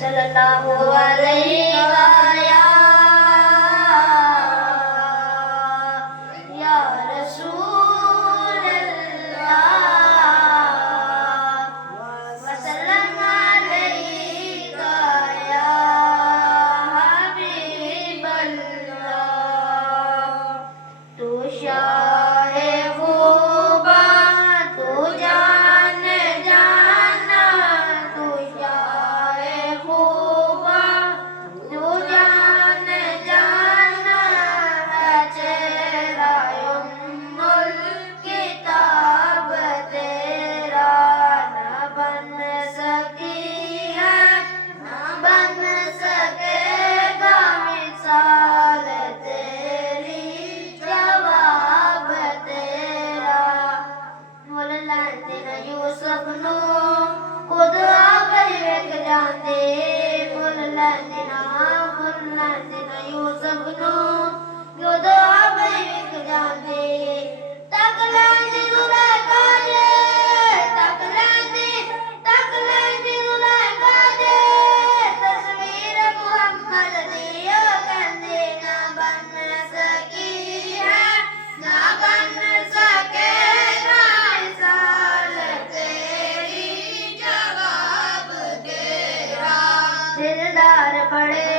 सल्लल्लाहु अलैहि या रसूल अल्लाह वसल्लम अलैका या हबीब अल्लाह। तू शाहे खूबा तू जान जाना, तू शाहे खूबा तू जान जाना, है चेहरा उम्मुल किताब तेरा न बन सकी है न बन सकेगा मिसाल तेरी जवाब तेरा। मुल लैंदे न यूसुफ नू खुद आप वेख जांदे, मुल लैंदे न यूसुफ नू खुद आप वेख जांदे। तक लैंदे ज़ुलैखा जे, तक लैंदे ज़ुलैखा जे, तस्वीर मुहम्मद दी ओ कहंदे न बन सकी है न बन सकेगा मिसाल तेरी जवाब तेरा। दिलदार बड़े